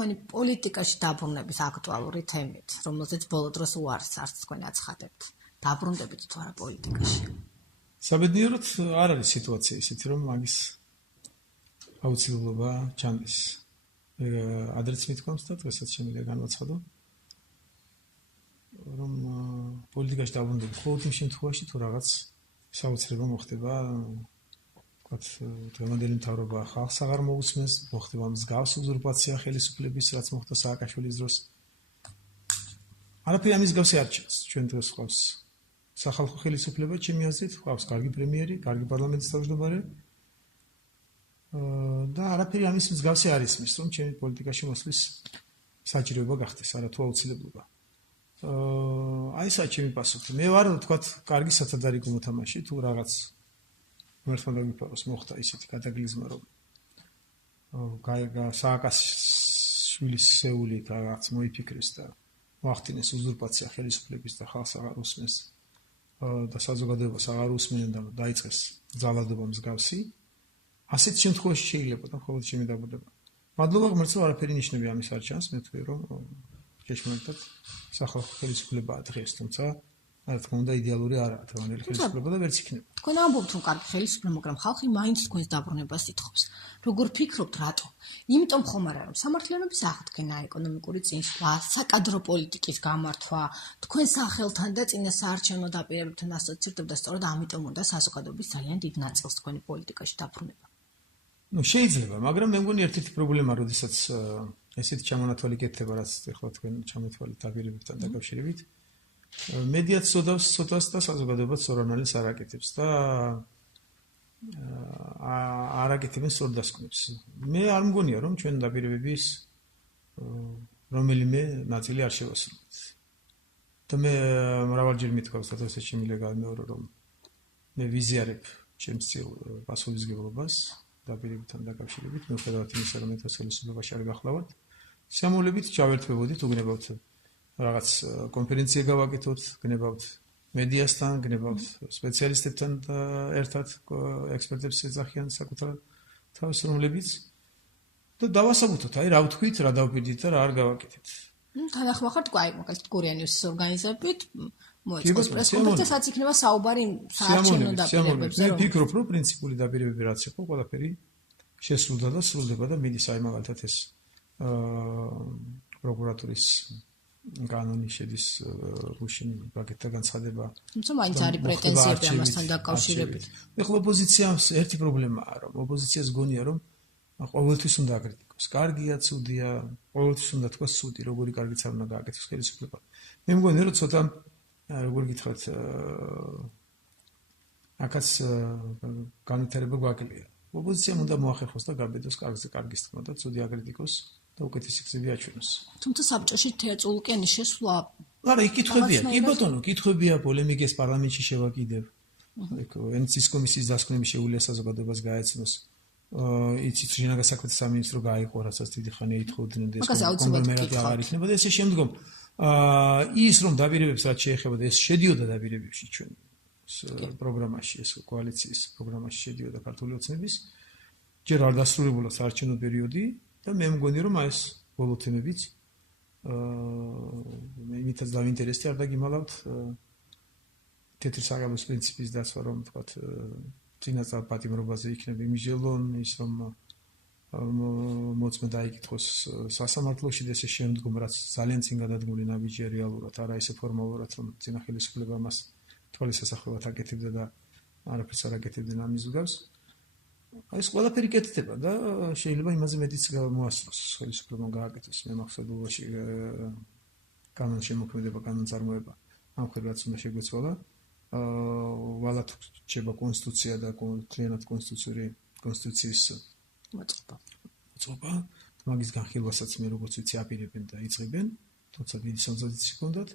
თქვენი პოლიტიკაში დაბრუნების აქტუალური თემით, რომელზეც ბოლო დროს უარს არც თქვენ აცხადებთ. დაბრუნდებით თუ არა პოლიტიკაში? საბედნიეროდ არ არის სიტუაცია ისეთი, რომ მაგის აუცილებლობა ჩანდეს. ადრეც მithქვამს და დღესაც შემიძლია განვაცხადო, რომ პოლიტიკაში დაბრუნდებით ყოველ იმ შემთხვევაში თუ რაღაც საოცრება მოხდება, ვთქვათ, დღევანდელი მთავრობა ხალხს აღარ მოусმენს, მოხდება მსგავსი უზურპაცია ხელისუფლების, რაც მოხდა სააკაშვილის დროს. არაფერი ამის მსგავსი არ ჩანს. ჩვენ დღეს ხავს სახალხო ხელისუფლება, ჩემი აზრით, ხავს კარგი პრემიერი, კარგი პარლამენტის თავმჯდომარე და არაფერი ამის მსგავსი არ ისმის, რომ ჩემი პოლიტიკაში მოსვლის საჭიროება გახდეს, არა თუ აუცილებლობა. აი ესაა ჩემი პასუხი. მე ვარ, ვთქვათ, კარგი სათადარიგო მოთამაშე, თუ რაღაც მართლა დაგიფაროს მოხდა ისეთი კატაკლიზმა, რომ სააკაშვილის სეული რაღაც მოიფიქრეს და მოახდინეს უზურპაცია ხელისუფლების და ხალხს აღარ უსმენს და საზოგადოებას აღარ უსმენენ და დაიწყეს ძალადობა მსგავსი. ასეთ შემთხვევაში შეიძლება და მხოლოდ ჩემი დაბრუნება. მადლობა ღმერთს, რომ არაფერი ნიშნები ამის არ ჩანს, მე ვთქვი, რომ ჭეშმარიტად სახალხო ხელისუფლებაა დღეს, თუმცა რა თქმა უნდა იდეალური არაა დღევანდელი ხელისუფლება და ვერც იქნება. თქვენ ამბობთ, რომ კარგი ხელისუფლება, მაგრამ ხალხი მაინც თქვენს დაბრუნებას ითხოვს. როგორ ფიქრობთ, რატო? იმიტომ ხომ არა, რომ სამართლიანობის აღდგენა, ეკონომიკური წინსვლა, საკადრო პოლიტიკის გამართვა, თქვენ სახელთან და წინა საარჩევნო დაპირებებთან ასოცირდება და სწორედ ამიტომ უნდა საზოგადოების ძალიან დიდ ნაწილს თქვენი პოლიტიკაში დაბრუნება. შეიძლება, მაგრამ მე მგონი ერთ-ერთი პრობლემა, როდესაც ესეთი ჩამონათვალი კეთდება, რაც ეხლა თქვენ ჩამოთვალეთ დაპირებებთან დაკავშირებით, მედიაც სოდავს და საზოგადოებაც სწორანალის არ აკეთებს და არ აკეთებენ სწორ დასკვნებს. მე არ მგონია, რომ ჩვენ დაპირებების რომელიმე ნაწილი არ შევასრულოთ. და მე მრავალჯერ მithქვავს და დღესაც შემიძლია გამეორო, რომ მე ვიზიარებ ჩემს პასუხისმგებლობას დაპირებებთან დაკავშირებით, მიუხედავად იმისა, რომ ეთოს ხელისუფლებაში არ გახლავართ. სიამოვნებით ჩავერთვებოდით, უგნებავთ რაღაც კონფერენცია გავაკეთოთ, გნებავთ მედიასთან, გნებავთ სპეციალისტებთან ერთად, ექსპერტებს ეძახიან საკუთარ თავს, რომლებიც და დავასაბუთოთ, აი რა ვთქვით, რა დავფიქრდით და რა არ გავაკეთეთ. თანახმახართ, აი, მაგალითად, გურიანის ორგანიზებით მოეწყოს პრესკონფერენცია, სადაც იქნება საუბარი საარჩევნო დაპირებებზე. მე ვფიქრობ, რომ პრინციპული დაპირებები რაც იყო, ყველაფერი შესრულდა და სრულდება და მიდის აი მაგალითად ეს პროკურატურის კანონი შედის გუშინ პაკეტთა განცხადება. თუმცა მაინც არის პრეტენზიები ამასთან დაკავშირებით. ეხლა ოპოზიციას ერთი პრობლემაა, რომ ოპოზიციას გონია, რომ ყოველთვის უნდა აკრიტიკოს. კარგია, ცუდია, ყოველთვის უნდა თქვას ცუდი, როგორი კარგიც არ უნდა გააკეთოს ხელისუფლება. მე მგონი, რომ ცოტა როგორ გითხრათ, აქაც განვითარება გვაკლია. ოპოზიციამ უნდა მოახერხოს და გაბედოს კარგზე კარგის თქმა და ცუდი აკრიტიკოს. და უკეთესი გზები აჩვენოს. თუმცა საბჭოში თეატრულკენის შესვლა არა, იქ კითხვებია. კი ბატონო, კითხვებია, პოლემიკეს პარლამენტში შევაკიდებ. ენცის კომისიის დასკვნები შეუძლია საზოგადოებას გაეცნოს. იცით, შინაგან საქმეთა სამინისტრო გაიყო, რასაც დიდი ხანია ითხოვდნენ და ეს კონგლომერატი აღარ იქნება და ესე შემდგომ. ის რომ დაპირებებს რაც შეეხება და ეს შედიოდა დაპირებებში ჩვენ პროგრამაში, ეს კოალიციის პროგრამაში შედიოდა ქართული ოცნების. ჯერ არ დასრულებულა საარჩევნო პერიოდი. და მე მგონი, რომ ეს ბოლო თემებიც მე იმითაც დავინტერესდი, არ დაგიმალავთ თეთრი საგაბოს პრინციპის დაცვა, რომ თქვათ წინასწარ პატიმრობაზე იქნება იმჟელონ, ის რომ მოწმე დაიკითხოს სასამართლოში და ესე შემდგომ, რაც ძალიან წინ გადადგმული ნაბიჯია რეალურად, არა ისე ფორმალურად, რომ წინა ხელისუფლება მას თვალისასახელად აკეთებდა და არაფერს არ აკეთებდნენ ამის მსგავს. ეს ყველაფერი კეთდება და შეიძლება იმაზე მეტიც მოასწროს ხელისუფლებამ გააკეთოს. მე მახსოვებაში კანონ შემოქმედება, კანონ წარმოება ამ ხელს უნდა შეგვეცვალა. ვალად რჩება კონსტიტუცია და კლიენად კონსტიტუციის მოწყობა. მაგის განხილვასაც მე როგორც ვიცი აპირებენ და იწყებენ, თუმცა დიდი სამზადისი ჰქონდათ.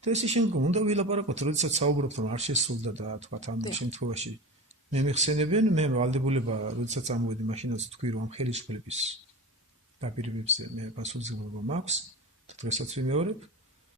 და ესე შემდგომ უნდა ვილაპარაკოთ, როდესაც საუბრობთ, რომ არ შესრულდა და თქვათ ამ შემთხვევაში მე მეხსენებენ, მე ვალდებულება, როდესაც ამოვედი, მაშინაც თქვი, რომ ამ ხელისუფლების დაპირებებზე მე პასუხისმგებლობა მაქვს და დღესაც ვიმეორებ.